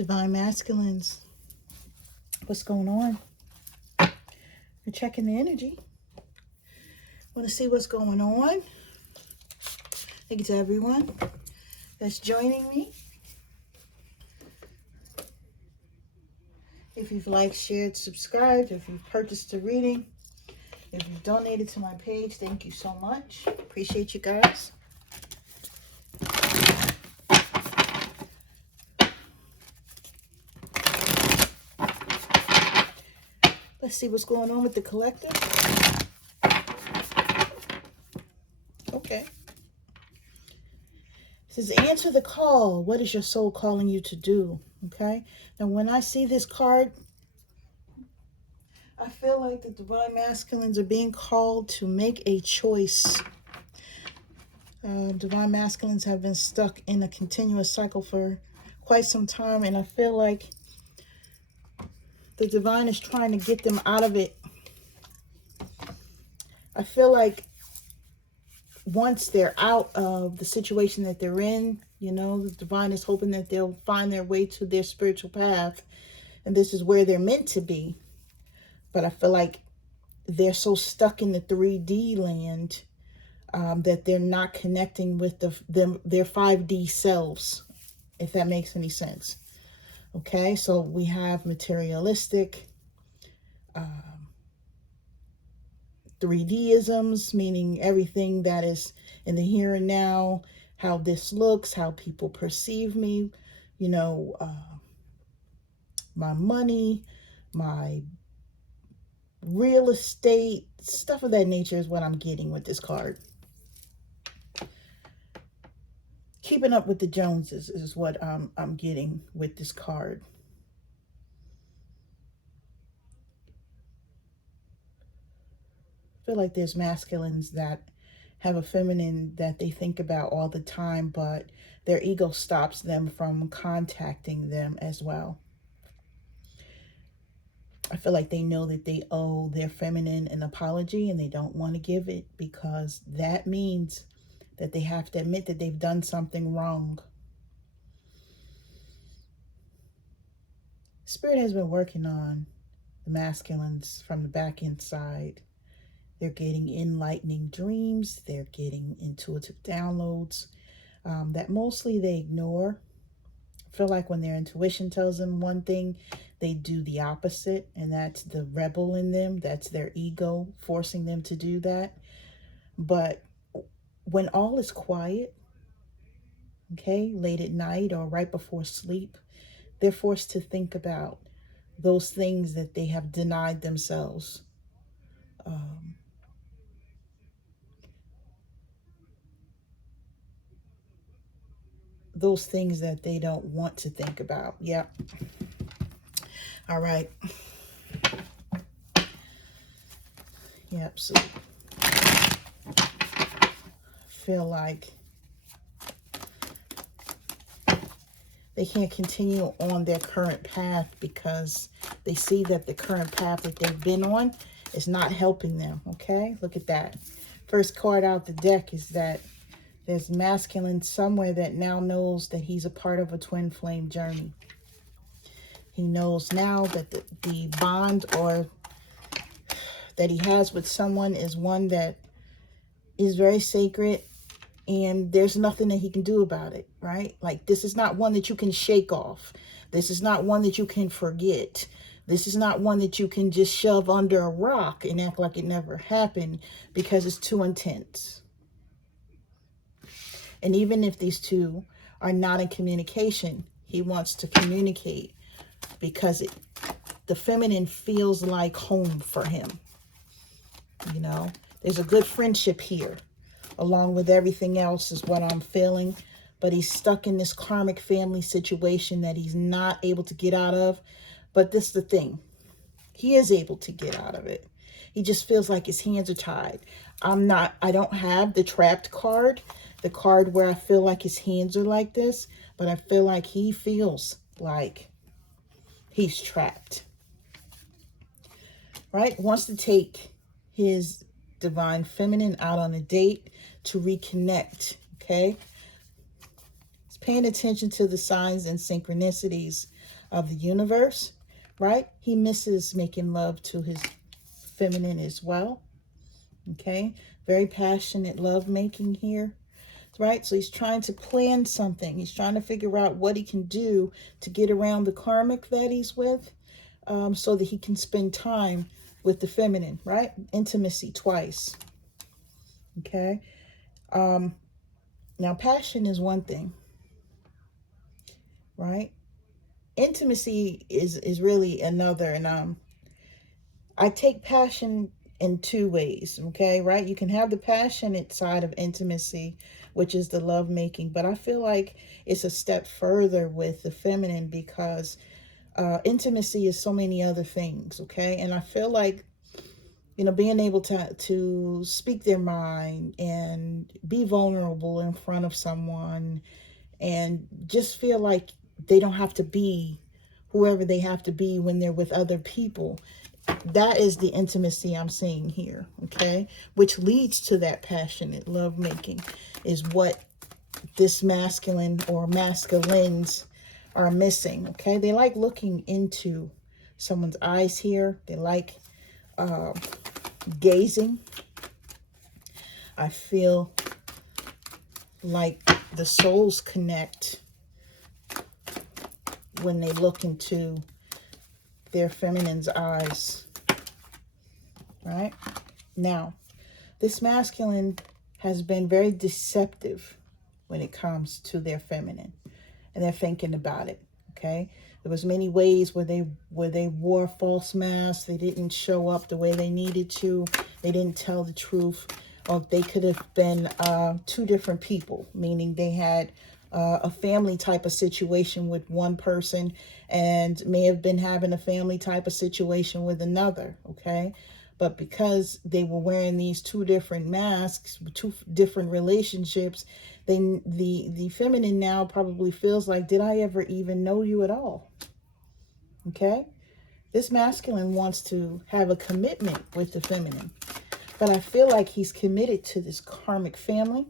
Divine Masculines, what's going on? We're checking the energy. Want to see what's going on. Thank you to everyone that's joining me. If you've liked, shared, subscribed, if you've purchased a reading, if you've donated to my page, thank you so much. Appreciate you guys. Let's see what's going on with the collective. Okay. It says, answer the call. What is your soul calling you to do? Okay. Now, when I see this card, I feel like the Divine Masculines are being called to make a choice. Divine Masculines have been stuck in a continuous cycle for quite some time, and I feel like the Divine is trying to get them out of it. I feel like once they're out of the situation that they're in, you know, the Divine is hoping that they'll find their way to their spiritual path, and this is where they're meant to be. But I feel like they're so stuck in the 3D land that they're not connecting with their 5D selves, if that makes any sense. Okay, so we have materialistic 3D-isms, meaning everything that is in the here and now, how this looks, how people perceive me, you know, my money, my real estate, stuff of that nature is what I'm getting with this card. Keeping up with the Joneses is what I'm getting with this card. I feel like there's masculines that have a feminine that they think about all the time, but their ego stops them from contacting them as well. I feel like they know that they owe their feminine an apology and they don't want to give it, because that means that they have to admit that they've done something wrong. Spirit has been working on the masculines from the back inside. They're getting enlightening dreams. They're getting intuitive downloads that mostly they ignore. I feel like when their intuition tells them one thing, they do the opposite, and that's the rebel in them. That's their ego forcing them to do that. But when all is quiet, okay, late at night or right before sleep, they're forced to think about those things that they have denied themselves. Those things that they don't want to think about. Yep. All right. Yep. So feel like they can't continue on their current path because they see that the current path that they've been on is not helping them. Okay, look at that. First card out the deck is that there's masculine somewhere that now knows that he's a part of a twin flame journey. He knows now that the bond or that he has with someone is one that is very sacred, and there's nothing that he can do about it, right? Like, this is not one that you can shake off. This is not one that you can forget. This is not one that you can just shove under a rock and act like it never happened, because it's too intense. And even if these two are not in communication, he wants to communicate because the feminine feels like home for him. You know, there's a good friendship here, along with everything else is what I'm feeling. But he's stuck in this karmic family situation that he's not able to get out of. But this is the thing. He is able to get out of it. He just feels like his hands are tied. I don't have the trapped card, the card where I feel like his hands are like this, but I feel like he feels like he's trapped. Right? Wants to take his divine feminine out on a date to reconnect. Okay? paying attention to the signs and synchronicities of the universe, right? He misses making love to his feminine as well, okay? Very passionate love making here, right? So he's trying to plan something. He's trying to figure out what he can do to get around the karmic that he's with, so that he can spend time with the feminine, right? Intimacy twice, okay? Now, passion is one thing, right? Intimacy is really another. And I take passion in two ways, okay, right? You can have the passionate side of intimacy, which is the love making, but I feel like it's a step further with the feminine, because intimacy is so many other things, okay? And I feel like, you know, being able to speak their mind and be vulnerable in front of someone, and just feel like they don't have to be whoever they have to be when they're with other people. That is the intimacy I'm seeing here, okay? Which leads to that passionate love making, is what this masculine or masculines are missing, okay? They like looking into someone's eyes here. They like gazing. I feel like the souls connect when they look into their feminine's eyes, right? Now, this masculine has been very deceptive when it comes to their feminine, and they're thinking about it, okay? There was many ways where they wore false masks. They didn't show up the way they needed to. They didn't tell the truth. Or they could have been two different people, meaning they had a family type of situation with one person and may have been having a family type of situation with another, okay? But because they were wearing these two different masks, two different relationships, the feminine now probably feels like, did I ever even know you at all? Okay? This masculine wants to have a commitment with the feminine, but I feel like he's committed to this karmic family,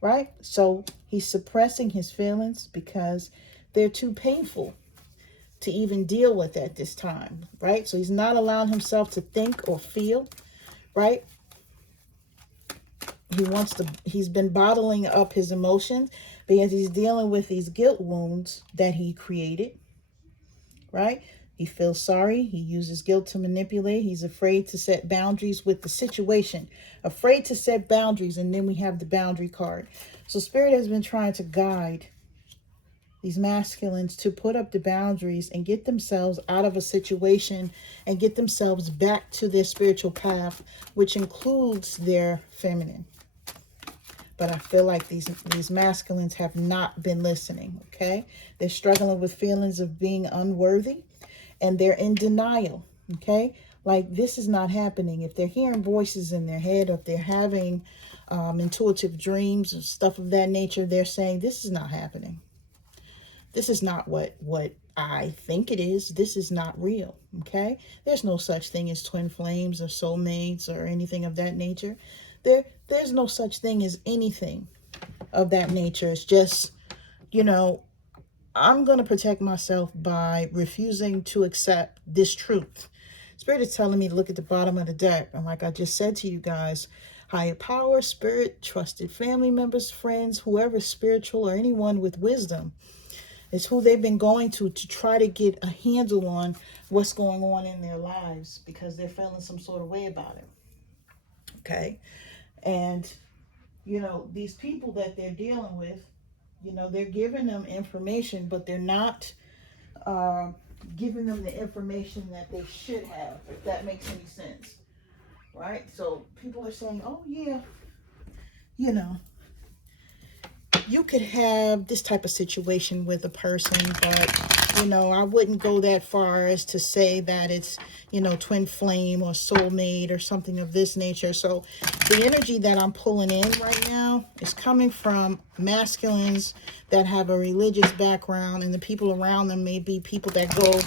right? So he's suppressing his feelings because they're too painful to even deal with at this time, right? So he's not allowing himself to think or feel, right? He's been bottling up his emotions because he's dealing with these guilt wounds that he created, right? He feels sorry. He uses guilt to manipulate. He's afraid to set boundaries with the situation. Afraid to set boundaries. And then we have the boundary card. So Spirit has been trying to guide these masculines to put up the boundaries and get themselves out of a situation and get themselves back to their spiritual path, which includes their feminine. But I feel like these masculines have not been listening, okay? They're struggling with feelings of being unworthy, and they're in denial, okay? Like, this is not happening. If they're hearing voices in their head, or if they're having intuitive dreams and stuff of that nature, they're saying, this is not happening. This is not what I think it is. This is not real, okay? There's no such thing as twin flames or soulmates or anything of that nature. There's no such thing as anything of that nature. It's just, you know, I'm going to protect myself by refusing to accept this truth. Spirit is telling me to look at the bottom of the deck. And like I just said to you guys, higher power, spirit, trusted family members, friends, whoever spiritual or anyone with wisdom is who they've been going to try to get a handle on what's going on in their lives, because they're feeling some sort of way about it. Okay. And, you know, these people that they're dealing with, you know, they're giving them information, but they're not giving them the information that they should have, if that makes any sense. Right? So people are saying, oh, yeah, you know, you could have this type of situation with a person, but, you know, I wouldn't go that far as to say that it's, you know, twin flame or soulmate or something of this nature. So the energy that I'm pulling in right now is coming from masculines that have a religious background, and the people around them may be people that go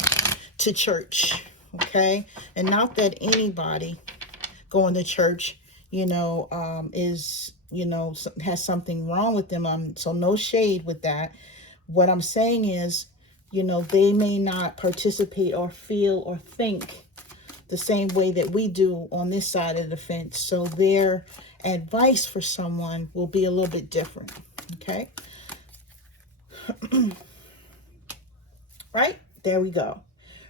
to church, okay? And not that anybody going to church, you know, is you know, has something wrong with them. So no shade with that. What I'm saying is, you know, they may not participate or feel or think the same way that we do on this side of the fence. So their advice for someone will be a little bit different. Okay. Right? There we go.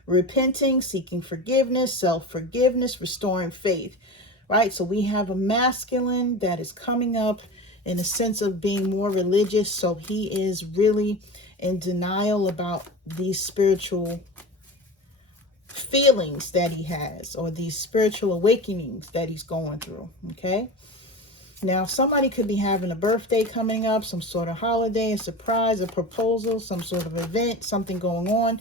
Repenting, seeking forgiveness, self-forgiveness, restoring faith. Right? So we have a masculine that is coming up in a sense of being more religious. So he is really in denial about these spiritual feelings that he has, or these spiritual awakenings that he's going through. Okay. Now, somebody could be having a birthday coming up, some sort of holiday, a surprise, a proposal, some sort of event, something going on.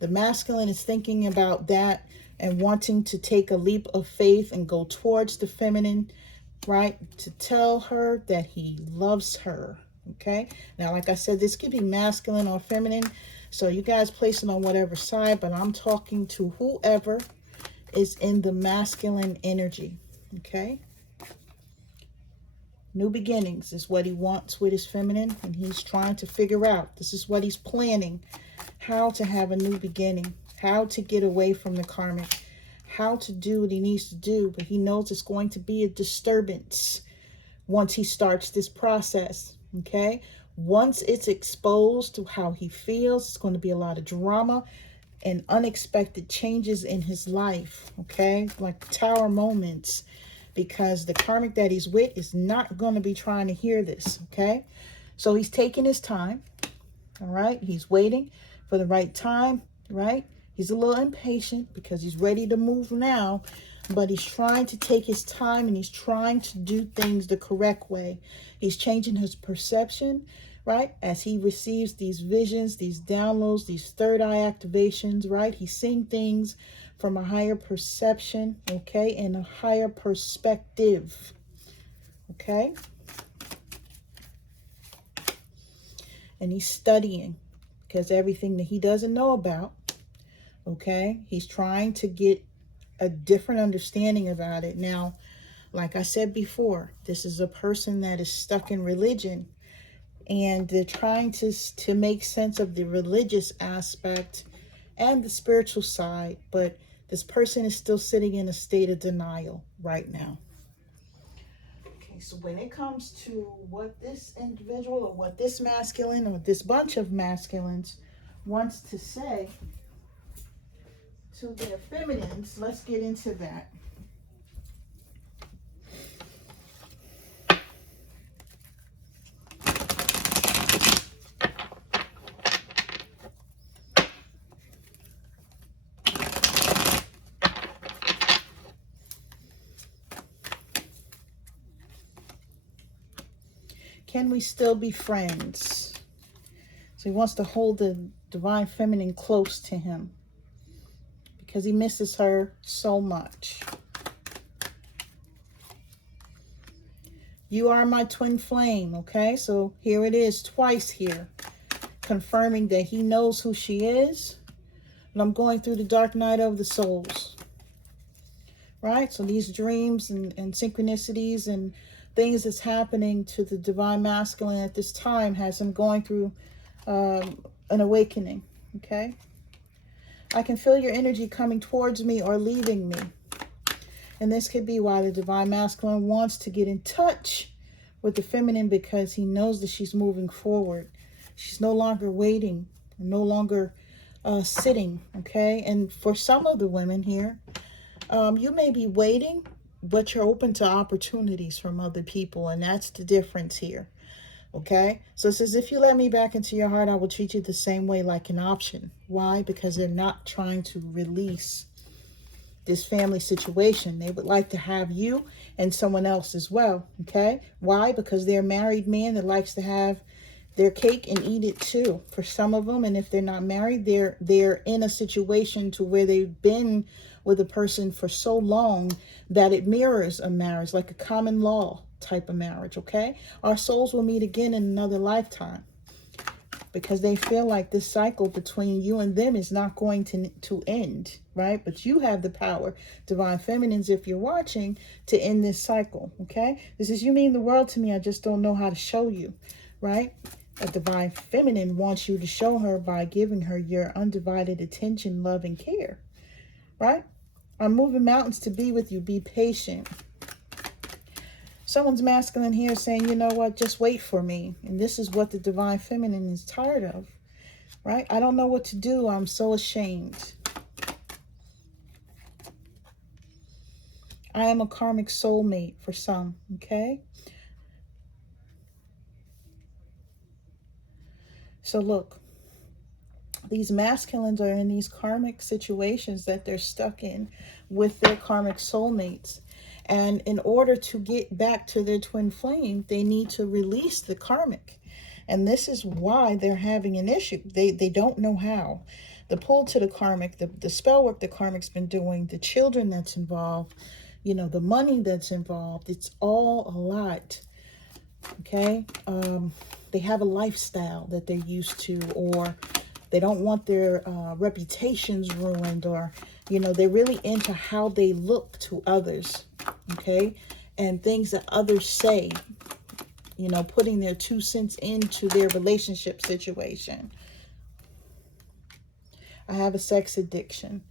The masculine is thinking about that and wanting to take a leap of faith and go towards the feminine, right? To tell her that he loves her. Okay. Now, like I said, this could be masculine or feminine. So you guys place it on whatever side, but I'm talking to whoever is in the masculine energy. Okay. New beginnings is what he wants with his feminine, and he's trying to figure out. This is what he's planning. How to have a new beginning. How to get away from the karmic. How to do what he needs to do. But he knows it's going to be a disturbance once he starts this process. Okay? Once it's exposed to how he feels, it's going to be a lot of drama and unexpected changes in his life. Okay? Like tower moments. Because the karmic that he's with is not going to be trying to hear this, okay? So he's taking his time, all right? He's waiting for the right time, right? He's a little impatient because he's ready to move now, but he's trying to take his time and he's trying to do things the correct way. He's changing his perception, right? As he receives these visions, these downloads, these third eye activations, right? He's seeing things from a higher perception, okay, and a higher perspective, okay? And he's studying because everything that he doesn't know about, okay, he's trying to get a different understanding about it. Now, like I said before, this is a person that is stuck in religion, and they're trying to make sense of the religious aspect and the spiritual side, but this person is still sitting in a state of denial right now. Okay, so when it comes to what this individual or what this masculine or this bunch of masculines wants to say to their feminines, let's get into that. Can we still be friends? So he wants to hold the divine feminine close to him because he misses her so much. You are my twin flame, okay? So here it is twice here, confirming that he knows who she is. And I'm going through the dark night of the souls, right? So these dreams and synchronicities and things that's happening to the divine masculine at this time has him going through an awakening, okay? I can feel your energy coming towards me or leaving me. And this could be why the divine masculine wants to get in touch with the feminine, because he knows that she's moving forward. She's no longer waiting, no longer sitting, okay? And for some of the women here, you may be waiting, but you're open to opportunities from other people, and that's the difference here, okay? So it says, if you let me back into your heart, I will treat you the same way, like an option. Why? Because they're not trying to release this family situation. They would like to have you and someone else as well, okay? Why? Because they're a married man that likes to have their cake and eat it too, for some of them. And if they're not married, they're in a situation to where they've been with a person for so long that it mirrors a marriage, like a common law type of marriage, okay? Our souls will meet again in another lifetime. because they feel like this cycle between you and them is not going to end, right? But you have the power, divine feminines, if you're watching, to end this cycle, okay? This is, you mean the world to me. I just don't know how to show you, right? A divine feminine wants you to show her by giving her your undivided attention, love, and care, right? I'm moving mountains to be with you. Be patient. Someone's masculine here saying, you know what, just wait for me. And this is what the divine feminine is tired of, right? I don't know what to do. I'm so ashamed. I am a karmic soulmate for some, okay? So look, these masculines are in these karmic situations that they're stuck in with their karmic soulmates. And in order to get back to their twin flame, they need to release the karmic. And this is why they're having an issue. They don't know how. The pull to the karmic, the spell work the karmic's been doing, the children that's involved, you know, the money that's involved, it's all a lot. Okay? They have a lifestyle that they're used to, or they don't want their reputations ruined, or, you know, they're really into how they look to others, okay? And things that others say, you know, putting their 2 cents into their relationship situation. I have a sex addiction,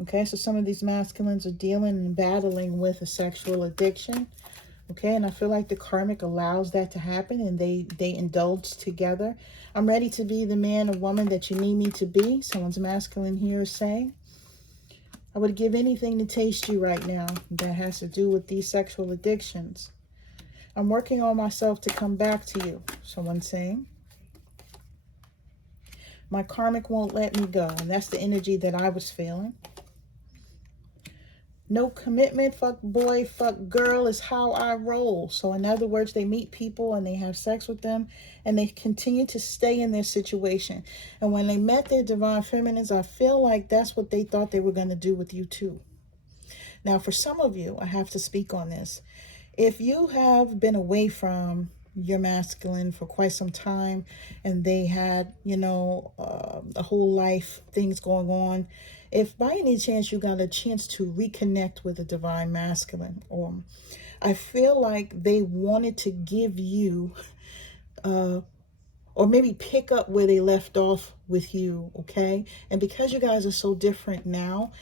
okay? So some of these masculines are dealing and battling with a sexual addiction. Okay, and I feel like the karmic allows that to happen, and they indulge together. I'm ready to be the man or woman that you need me to be. Someone's masculine here is saying, I would give anything to taste you right now. That has to do with these sexual addictions. I'm working on myself to come back to you. Someone's saying, my karmic won't let me go. And that's the energy that I was feeling. No commitment, fuck boy, fuck girl is how I roll. So in other words, they meet people and they have sex with them and they continue to stay in their situation. And when they met their divine feminines, I feel like that's what they thought they were going to do with you too. Now, for some of you, I have to speak on this. If you have been away from your masculine for quite some time and they had, you know, a whole life, things going on, if by any chance you got a chance to reconnect with a divine masculine, or I feel like they wanted to give you, or maybe pick up where they left off with you, okay? And because you guys are so different now,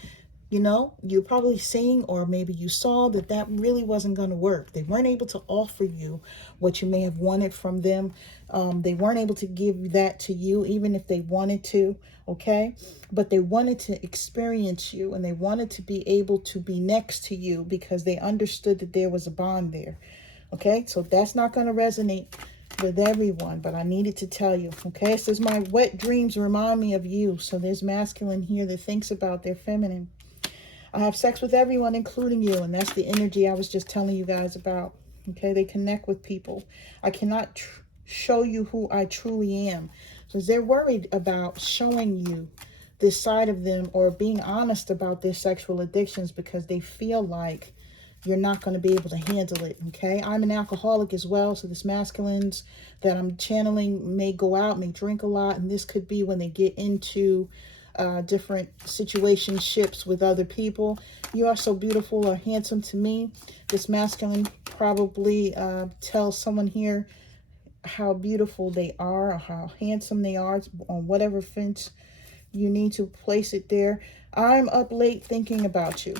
you know, you're probably seeing, or maybe you saw that that really wasn't going to work. They weren't able to offer you what you may have wanted from them. They weren't able to give that to you, even if they wanted to, okay? But they wanted to experience you, and they wanted to be able to be next to you because they understood that there was a bond there, okay? So that's not going to resonate with everyone, but I needed to tell you, okay? It says, my wet dreams remind me of you. So there's masculine here that thinks about their feminine. I have sex with everyone, including you. And that's the energy I was just telling you guys about. Okay, they connect with people. I cannot show you who I truly am. So they're worried about showing you this side of them, or being honest about their sexual addictions, because they feel like you're not going to be able to handle it. Okay, I'm an alcoholic as well. So this masculines that I'm channeling may go out, may drink a lot. And this could be when they get into different situationships with other people. You are so beautiful or handsome to me. This masculine probably tells someone here how beautiful they are, or how handsome they are, on whatever fence you need to place it there. I'm up late thinking about you.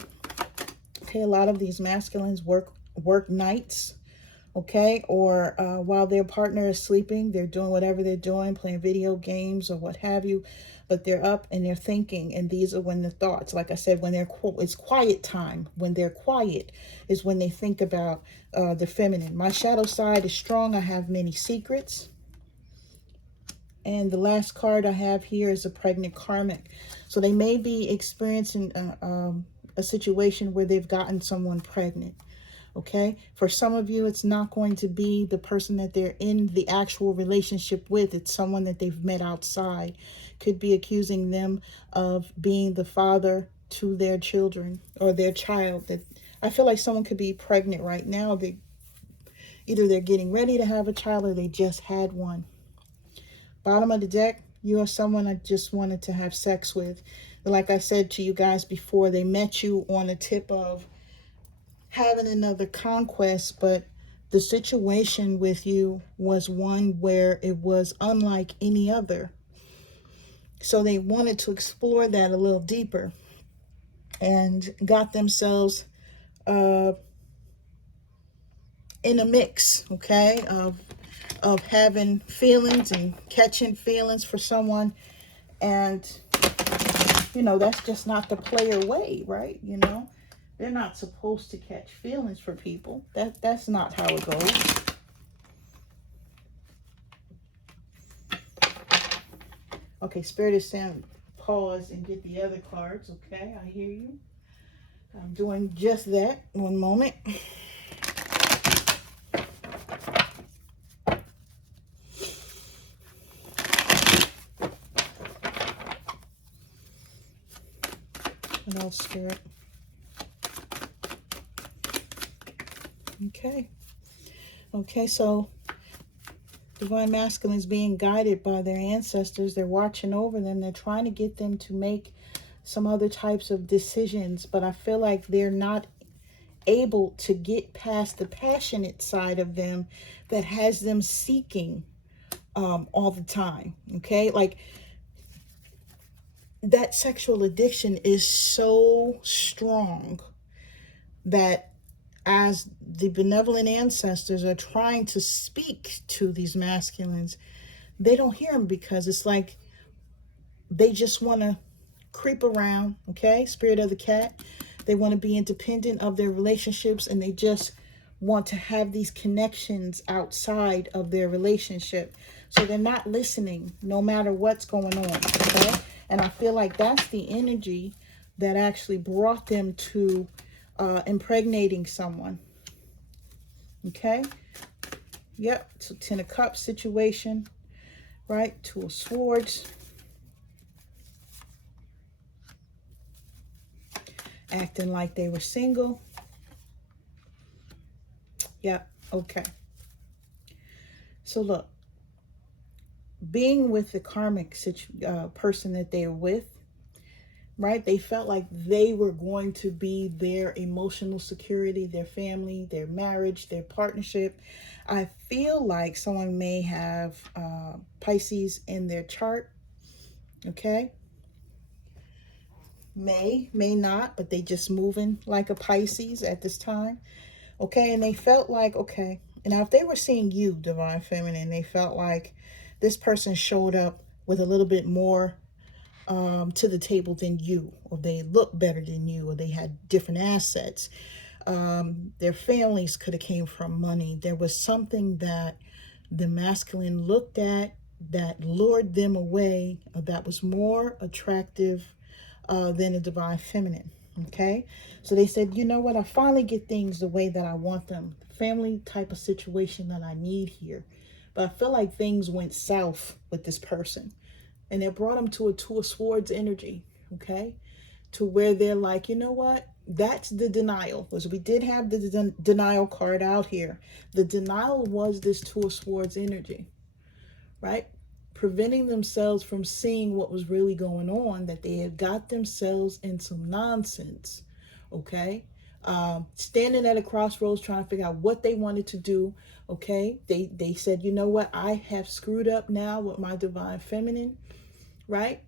Okay, a lot of these masculines work nights, okay, or while their partner is sleeping, they're doing whatever they're doing, playing video games or what have you, but they're up and they're thinking. And these are when the thoughts, like I said, when it's quiet time, when they're quiet is when they think about the feminine. My shadow side is strong. I have many secrets. And the last card I have here is a pregnant karmic. So they may be experiencing a situation where they've gotten someone pregnant. Okay, for some of you, it's not going to be the person that they're in the actual relationship with. It's someone that they've met outside. Could be accusing them of being the father to their children, or their child. That I feel like someone could be pregnant right now. Either they're getting ready to have a child, or they just had one. Bottom of the deck, you are someone I just wanted to have sex with. Like I said to you guys before, they met you on the tip of having another conquest, but the situation with you was one where it was unlike any other. So they wanted to explore that a little deeper and got themselves in a mix, okay, of having feelings and catching feelings for someone. And, you know, that's just not the player way, right? You know, they're not supposed to catch feelings for people. That's not how it goes. Okay, Spirit is saying pause and get the other cards. Okay, I hear you. I'm doing just that. One moment. What else, Spirit? Okay. Okay, so Divine Masculine is being guided by their ancestors. They're watching over them. They're trying to get them to make some other types of decisions, but I feel like they're not able to get past the passionate side of them that has them seeking all the time. Okay, like that sexual addiction is so strong that as the benevolent ancestors are trying to speak to these masculines, they don't hear them because it's like they just want to creep around. Okay, Spirit of the cat, they want to be independent of their relationships, and they just want to have these connections outside of their relationship. So they're not listening no matter what's going on. Okay, and I feel like that's the energy that actually brought them to impregnating someone. Okay, yep. So Ten of Cups situation, right? Two of Swords. Acting like they were single. Yeah, okay. So look, being with the karmic person that they're with, right? They felt like they were going to be their emotional security, their family, their marriage, their partnership. I feel like someone may have Pisces in their chart, okay? May not, but they just moving like a Pisces at this time. Okay, and they felt like, okay, and now if they were seeing you, Divine Feminine, they felt like this person showed up with a little bit more to the table than you, or they looked better than you, or they had different assets. Their families could have came from money. There was something that the masculine looked at that lured them away, that was more attractive than a Divine Feminine. Okay, so they said, you know what, I finally get things the way that I want them, family type of situation that I need here. But I feel like things went south with this person, and it brought them to a Two of Swords energy. Okay, to where they're like, you know what, that's the denial. Because we did have the denial card out here. The denial was this Two of Swords energy, right? Preventing themselves from seeing what was really going on, that they had got themselves in some nonsense. Okay, standing at a crossroads trying to figure out what they wanted to do. Okay, they said, you know what, I have screwed up now with my Divine Feminine, right?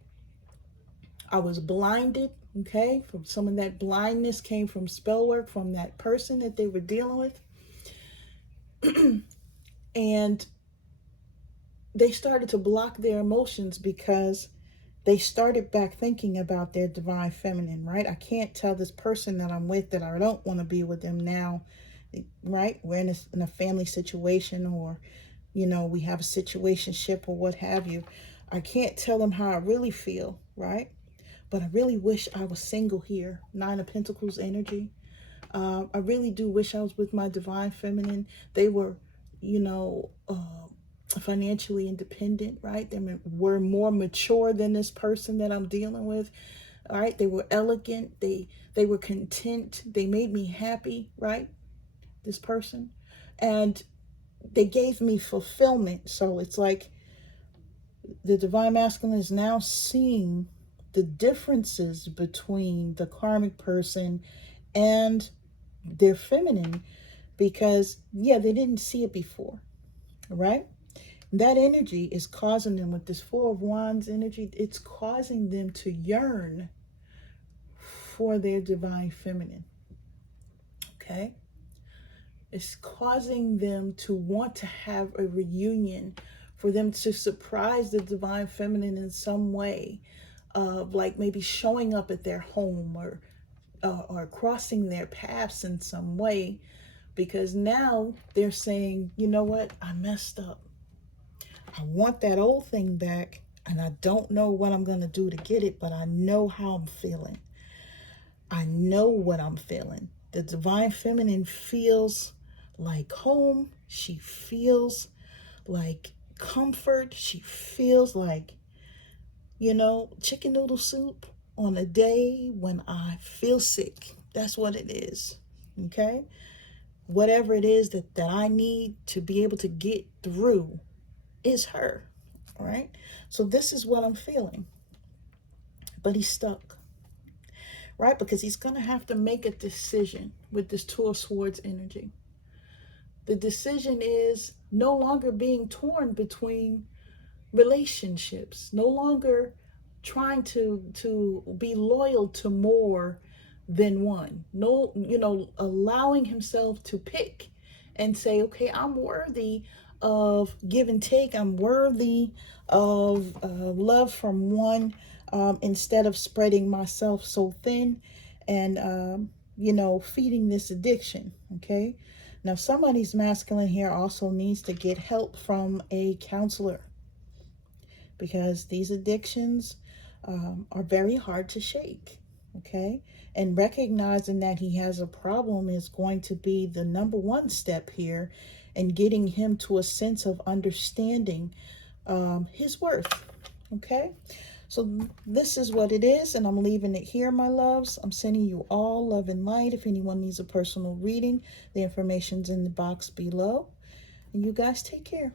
I was blinded. Okay, from some of that blindness came from spell work from that person that they were dealing with. And they started to block their emotions because they started back thinking about their Divine Feminine, right? I can't tell this person that I'm with that I don't want to be with them now, right? We're in a family situation, or, you know, we have a situationship or what have you. I can't tell them how I really feel, right? But I really wish I was single here. Nine of Pentacles energy. I really do wish I was with my Divine Feminine. They were, you know, financially independent, right? They were more mature than this person that I'm dealing with. All right, they were elegant. They were content. They made me happy, right? This person, and they gave me fulfillment. So it's like The divine masculine is now seeing the differences between the karmic person and their feminine, because yeah, they didn't see it before, right? That energy is causing them, with this Four of Wands energy, it's causing them to yearn for their divine feminine. Okay, it's causing them to want to have a reunion, for them to surprise the divine feminine in some way, like maybe showing up at their home, or crossing their paths in some way, because now they're saying, you know what, I messed up. I want that old thing back, and I don't know what I'm going to do to get it, but I know how I'm feeling. I know what I'm feeling. The divine feminine feels like home. She feels like comfort. She feels like, chicken noodle soup on a day when I feel sick. That's what it is. Okay? Whatever it is that I need to be able to get through is her. All right? So this is what I'm feeling. But he's stuck. Right? Because he's going to have to make a decision with this Two of Swords energy. The decision is no longer being torn between relationships, no longer trying to be loyal to more than one. No, allowing himself to pick and say, okay, I'm worthy of give and take. I'm worthy of love from one, instead of spreading myself so thin and, feeding this addiction. Okay. Now, somebody's masculine here also needs to get help from a counselor, because these addictions are very hard to shake. Okay. And recognizing that he has a problem is going to be the number one step here, and getting him to a sense of understanding his worth. Okay. So this is what it is, and I'm leaving it here, my loves. I'm sending you all love and light. If anyone needs a personal reading, the information's in the box below. And you guys take care.